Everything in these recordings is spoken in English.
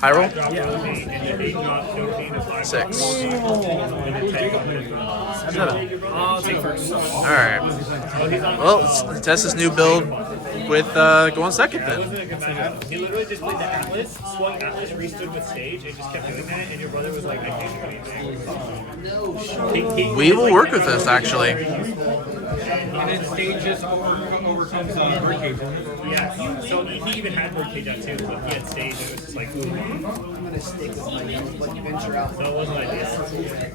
High roll? Yeah. 6. 7. I'll take first. Alright. Well, let's test this new build with going second then. He literally just played the Atlas, swung Atlas, restood with stage, and just kept doing that, and your brother was like, I can't do anything. We will work with this actually. And then stage just overcomes birdcage. Yeah, so he even had birdcage out too, but he had stage, and it was just like, ooh. I'm gonna stick with my venture out. So it wasn't like this.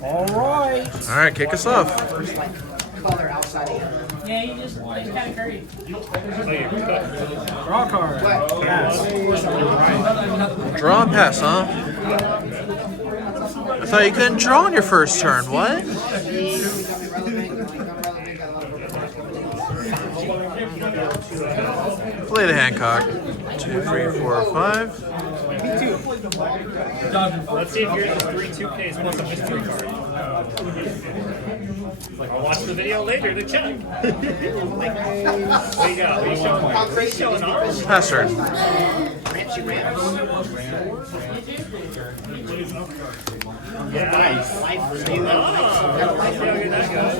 Alright. Alright, kick us off. First, like, color outside of it. Yeah, you just kind of curry. So you're cut. Draw card. Pass. Draw and pass, huh? I thought you couldn't draw on your first turn. What? Play the Hancock. 2, 3, 4, 5. Let's see if yours is 3 2Ks plus a mystery card. I'll watch the video later to check. There you go. What are you showing? What are you showing off? Pass turn. Yeah, nice. Oh, let's see how good that goes.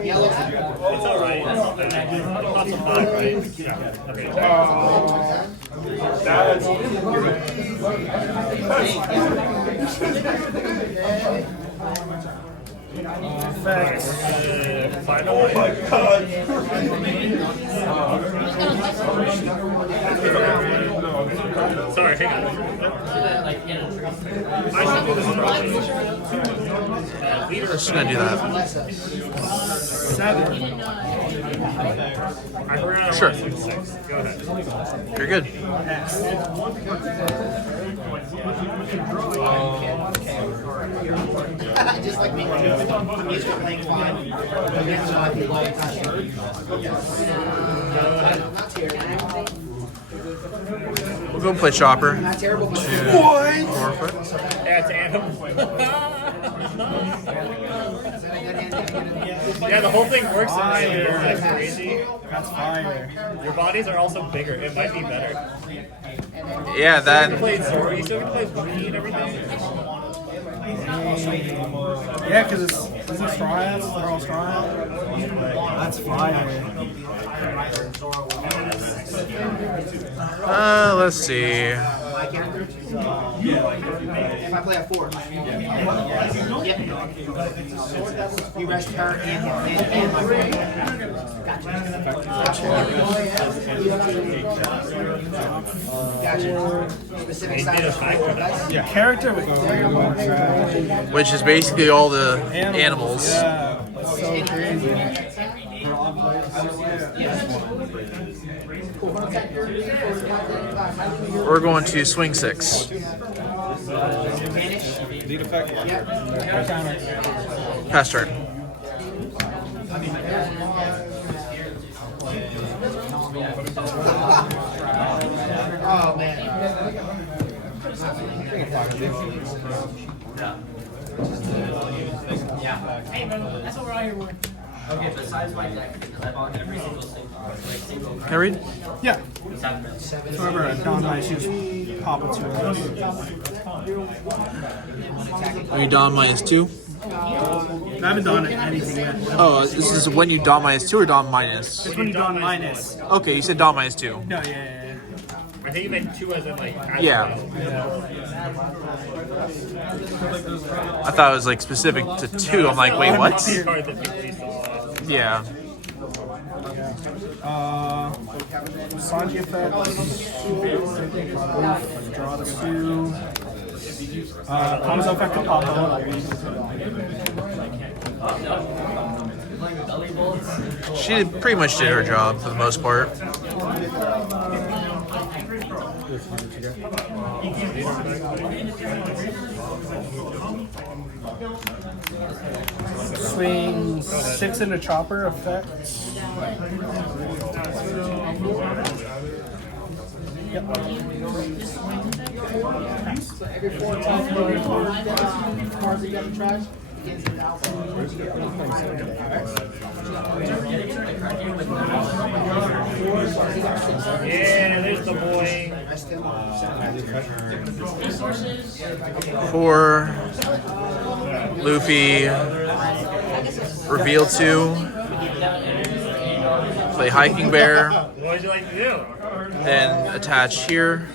It's alright. It's not so bad, right? Yeah. Okay. Final. Oh my god. Sorry, hang on. I should do this properly. Just gonna do that. 7. I forgot Sure. 6. Go ahead. You're good. Just like me. I'm used to playing quad. That's why I feel like We'll go play Chopper. not terrible, but 4 foot. Yeah, it's Anthem. Yeah, the whole thing works in the same. That's crazy. That's fire. Your bodies are also bigger. It might be better. Yeah, You then. played Zoro. You still gonna play Bucky and everything? Yeah, because isn't Straw Hats? They're all Straw Hats? That's fire. Let's see. my character. If I play a 4. Yep. You rest her and my friend. Gotcha. Specific size of dice. Yeah, character with Which is basically all the animals. Yeah, that's so crazy. We're going to swing 6. Lead effect. Pass turn. Oh man. Hey, brother, that's what we're out here for. Okay, besides my deck, because I bought every single single Can I read? Yeah. So remember, Don Nice, you just pop it to us. Are you Dom -2? I haven't done anything yet. Oh, this is when you Dom -2 or Dom minus? It's when you Don minus. Okay, you said Dom -2. No, yeah. I think you meant 2 as in like. Yeah. I thought it was like specific to 2. I'm like, wait, what? Card that people used to love. Yeah. Sanji effect. Draw 2. Comes effect to pop up. She pretty much did her job for the most part. Swing 6 into chopper effect. Yep. So every 4 times cards that you got to try. Yeah, there's the boy. Resources. 4. Luffy. Reveal 2. Play Hiking Bear. What would you like to do? Then attach here.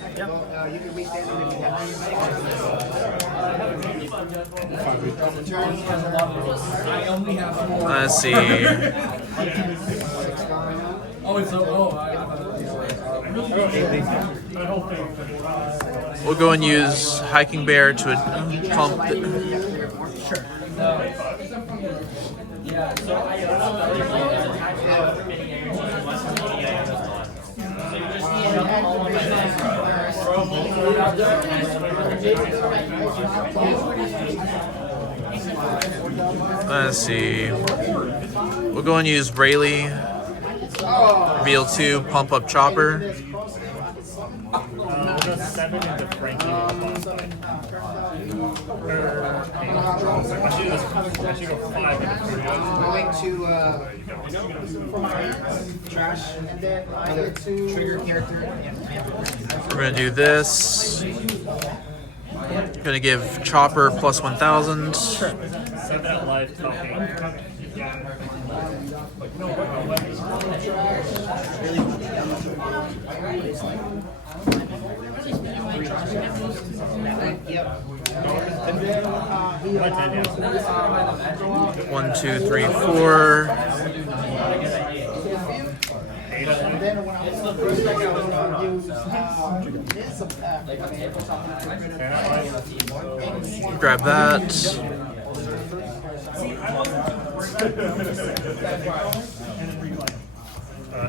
Let's see. Oh, it's so. We'll go and use Hiking Bear to pump. Let's see. We'll go and use Rayleigh. Reveal 2, pump up Chopper. We'll go 7 into Frankie. I should go 5 into Frankie. Going to trash and then either trigger character. We're gonna do this. Gonna give Chopper plus 1,000. 7 at life, talking. What 10 now? 1, 2, 3, 4. Grab that.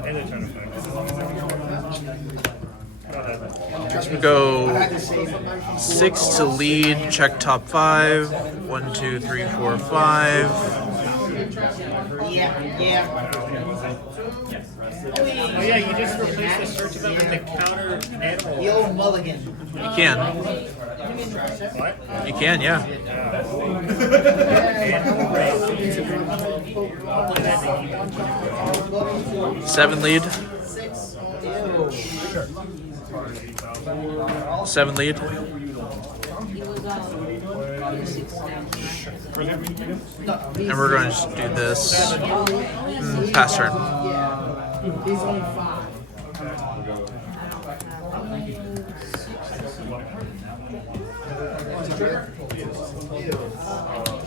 End of turn effect. Go ahead. We go 6 to lead, check top 5. 1, 2, 3, 4, 5. Yeah. Oh yeah, you just replaced the search event with the counter animal. The old mulligan. You can. What? You can, yeah. Seven lead. 7 lead. And we're going to just do this. Pass turn. He's only 5.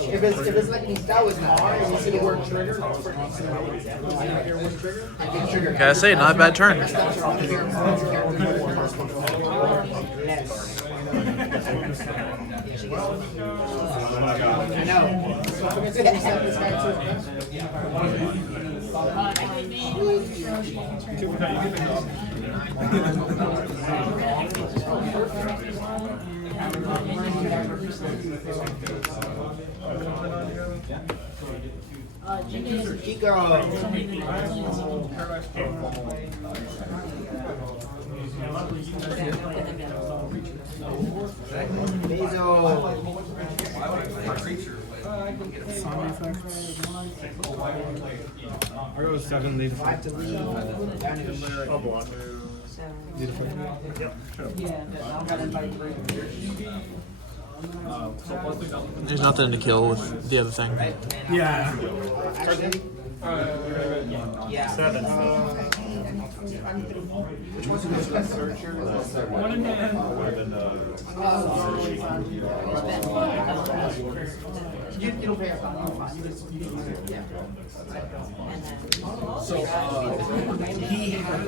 If it's like that was hard and you see the word trigger, I can trigger. Gotta say, not a bad turn. I know. Keep going. I go 7 lead. 5 to lead. I'll block. There's nothing to kill with the other thing. Yeah. Yeah. 7. It'll pay us on. So, he had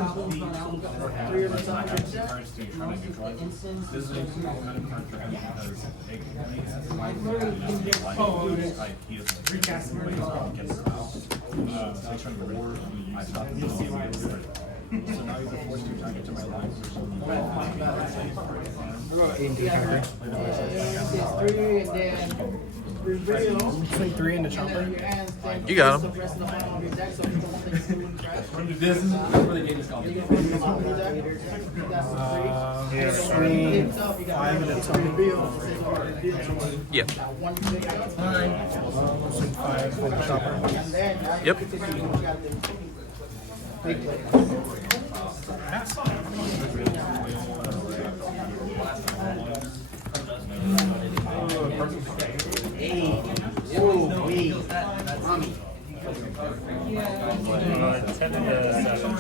Swing 3 into chopper. You got him. This is where the game is called. Swing 5 into chopper. Yep. Swing 5 into chopper. Yep. Hey, oh, wait, mommy. 10 into 7.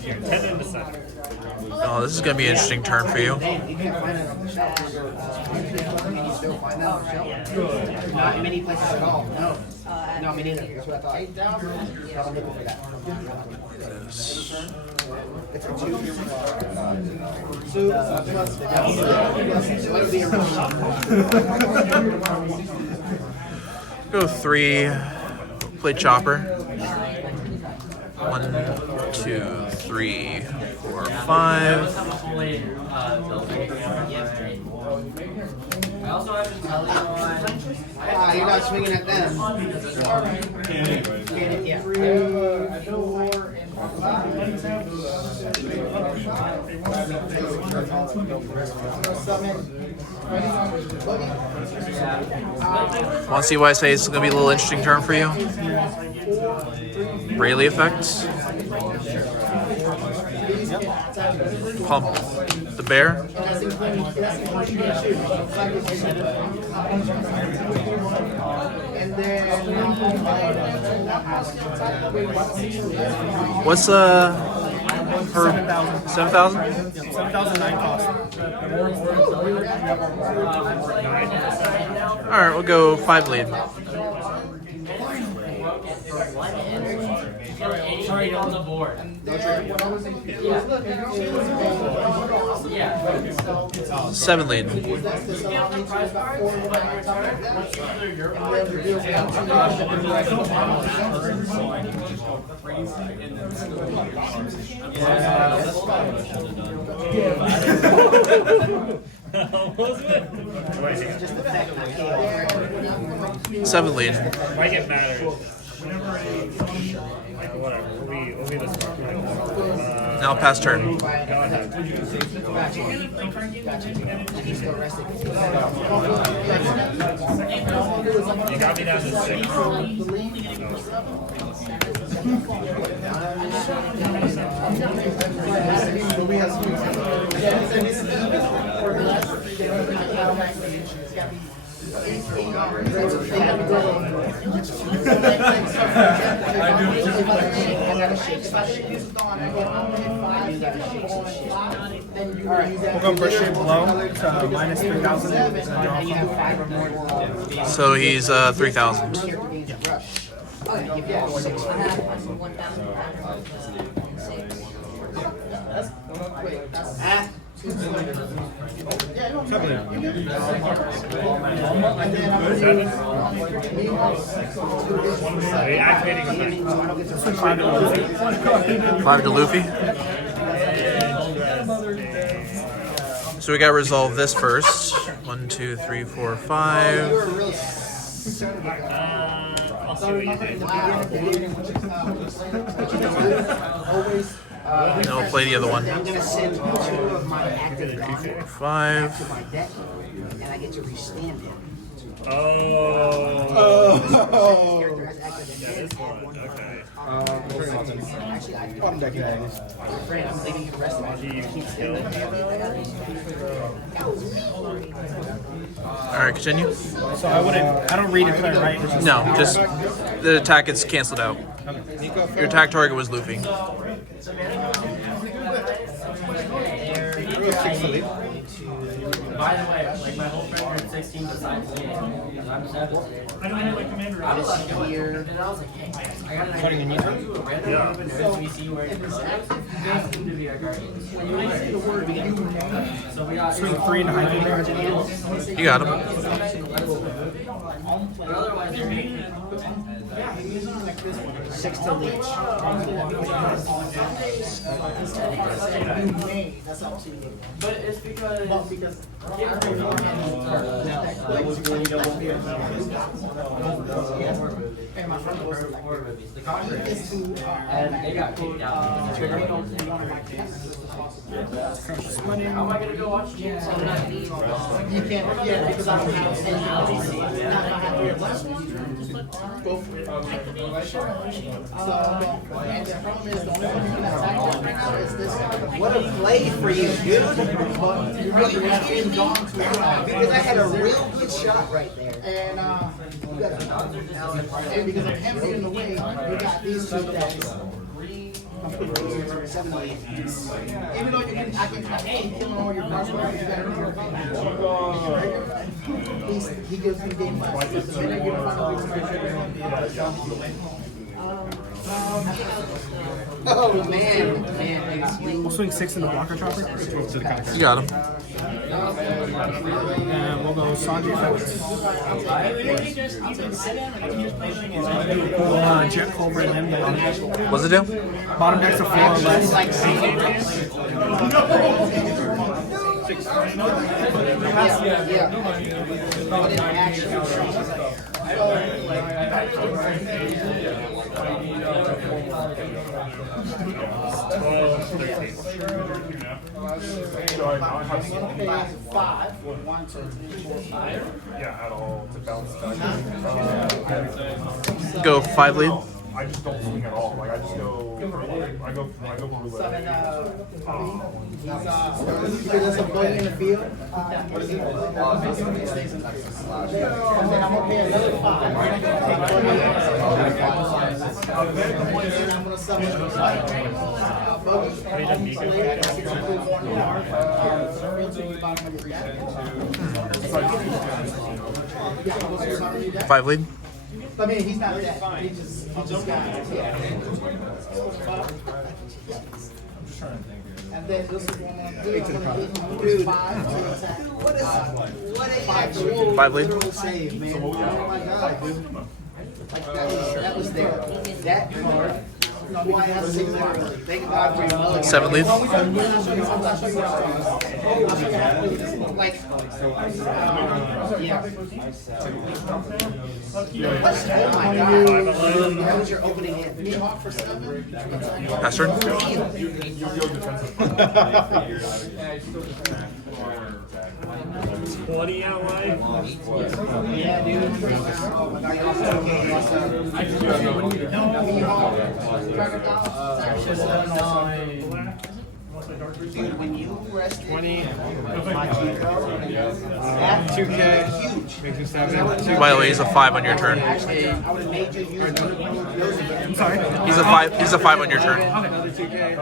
Here, 10 into 7. Oh, this is gonna be an interesting turn for you. You can't find it on the shelf. Can you still find that on the shelf? Not in many places at all. No. No, me neither. That's what I thought. I'm looking for that. It's a 2. So it'll be a real shot. Go 3. Play chopper. 1, 2, 3, 4, 5. I also have to tell you on. Ah, you're not swinging at them. Yeah. 3, 4, and 5. Want to see why I say it's gonna be a little interesting turn for you? Rayleigh effects. Pump the bear. What's her 7,000? 7,009 cost. All right, we'll go 5 lead. Sorry, on the board. Yeah. 7 lead. Was it? 7 lead. Like it matters. Whatever. We'll be this far. Now pass turn. Go ahead. You got me down to 6. We'll go first shape below to minus 3,000. So he's 3,000. Are you activating a 5 to Luffy. So we got to resolve this first. 1, 2, 3, 4, 5. I'll see what you did. And then we'll play the other one. I'm gonna send 2 of my active 4, 5. to my deck, and I get to restand him. Oh. Character has active Yeah, this one. Okay. Actually, I friend, I'm leaving you the rest of it. Keep still. Alright, continue. So I don't read it clear, right? It's just- No, just the attack gets canceled out. Your attack target was Luffy. By the way, like my whole friend turned 16 besides me. Because I'm 17. I don't have my commander. I was like, doing it. And I was like, hey, I got an idea. I'm going to do a random open nerd so we see where it goes. Ask him to be our guardian. So we got Swing 3 into high lead. You got him. But otherwise, you're making it. 6 to leech. But it's because the Congress and they got kicked out. How am I gonna go watch James? You can't, yeah, because I don't have any. Go for it. So, and the problem is, the only one who can attack right now is this guy. What a play for you, dude. But you really getting gone to because I had a real good shot right there. And, and because of him being in the way, we got these two decks. I'm putting 7 million. Even though you can, I can kill all your cards, you got he gives me game five. Oh man, We'll swing 6 in the blocker chopper. You got him. And we'll go Sanji effects. We'll Jet Cobra and him. What's it do? Bottom deck's a 4 or less. Yeah, at all to bounce back. Go 5 lead. I just don't swing at all. Like I just go. I go roulette. There's a bug in the field. What is he? And then I'm okay another 5. And I'm gonna summon buggy. Five lead. I mean, he's not dead. He just got. And then this is one. Dude, what is actual 5 lead. save, man? Oh my god, dude. Like that was there. That card. Why has 6 cards? Thank God for your mulligan. 7 lead. Like, yeah. Oh my god. That was your opening hit. Me hawk for 7? Pass turn. Bloody out live. Yeah, dude. Oh my god, you also me hawk. Dude, when you rested 20. my Chico, that 2K. huge. Makes me 7. By the way, he's a 5 on your turn. Actually, I would have made you use one of those again. I'm sorry. He's a 5. He's a 5 on your turn. Another 2K.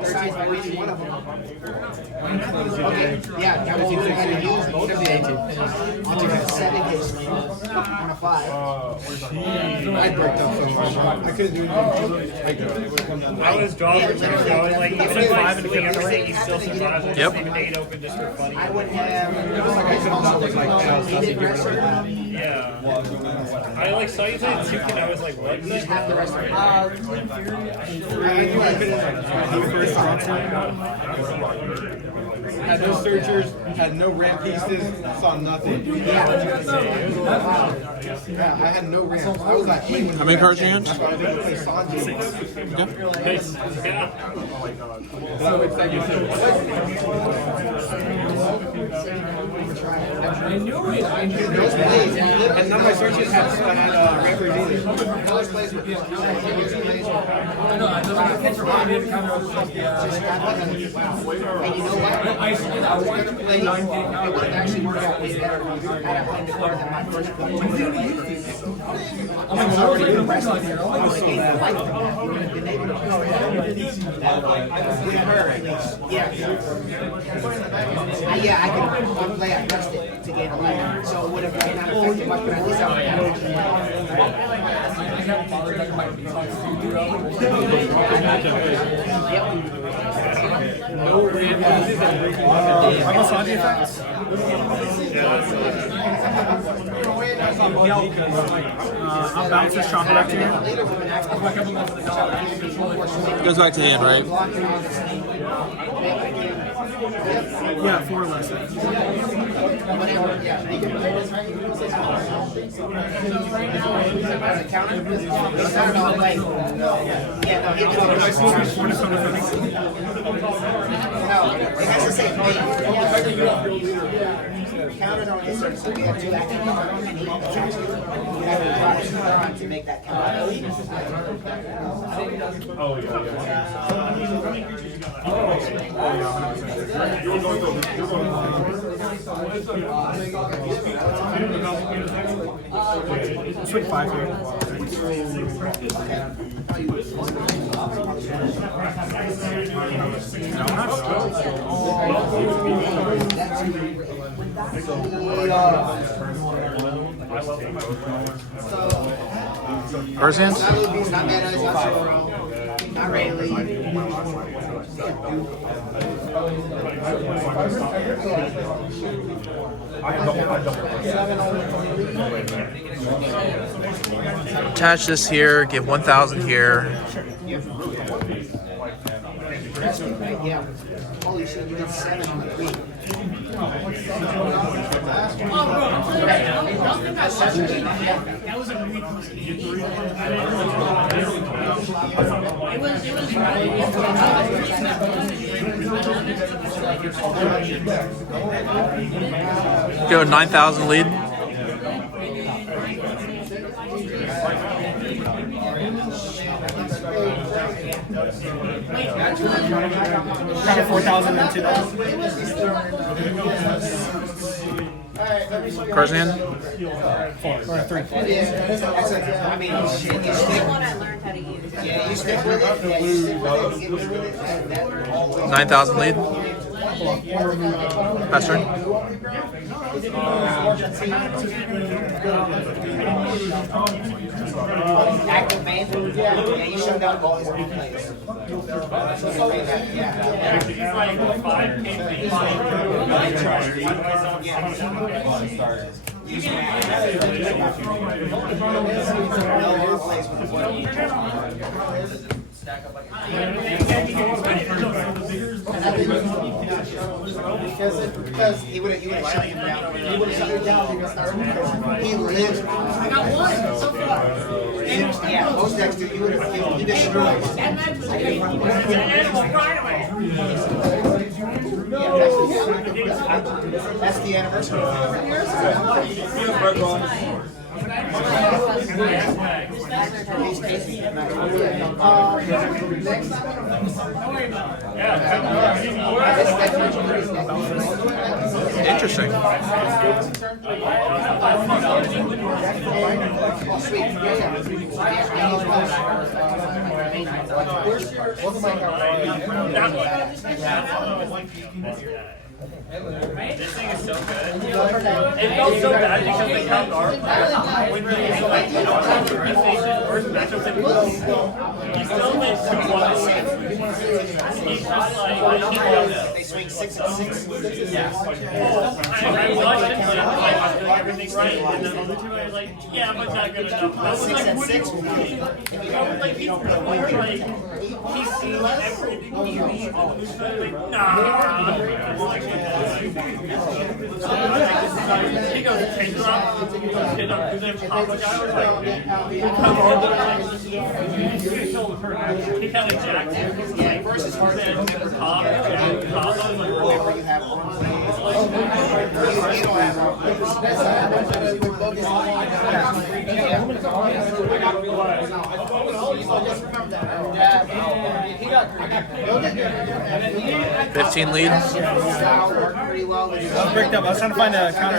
13 by reading one of them. Okay, yeah, I will have to use both of them on a 7-hit swing on a 5. I breaked up so much. I couldn't do anything. I was drawing for 2, so I was like, even if I swing everything, you still survive. Yep. Leave an 8 open just for funny. I would have. Yeah. I like saw you say 2, and I was like, what? You just have the rest of it. Had no searchers, had no ramp pieces, saw nothing. Yeah, I had no ramp. I was like, How many cards are you in? that's why I was able to play Sanji. Yeah. So it's like those plays, and none of my searches had records either. Those plays were good. And you know what? I wanted to play. It would have actually worked out way better had I played the card than my first play. I'm already rested. I was so bad. Yeah. Yeah, I could play at rested to gain a life. So it would have not affected much, but at least I would Sanji effects. I'll bounce this shocker back to you. Goes back to hand, right? Yeah, 4 less. Counters on insert, so we have 2 active cards. You have to drop your card to make that counter. Oh, yeah. You're going Swing 5 here. First hand? Not Manos, not Shoro, not Rayleigh. Attach this here, give 1,000 here. Yeah. Holy shit, you did 7 on the week. That was a weird mistake. It was Go 9,000 lead. Kind of 4,000 and 2,000. First hand? 4 or 3. I mean, shit, you stick. Yeah, you stick with it. Yeah, you stick with it. Get with it. That always. 9,000 lead. Pass turn. Active main. Yeah, you shut down all his own plays. Because he would have shut him down. He would have shut him down. He lives. I got one so far. Yeah, most decks do. You would have he destroyed. That's the anniversary. Interesting. This thing is so good. It felt so bad because they kept our when he like first matchup he still went 2-1. He's just like They swing 6 and 6. yeah. I watched him play like I'm doing everything right, and then the other two I was like, yeah, but not good enough. That was 6 like and what 6. like he's like he's seen everything he needs. Like, nah. He goes, take her up, hit up, because there's Papa guy was like, come on, he kind of jacked him. Like, versus her said, Papa, Papa, like, Whenever you have one play, you don't have $15 lead. pretty well. I was bricked up. I was trying to find a counter.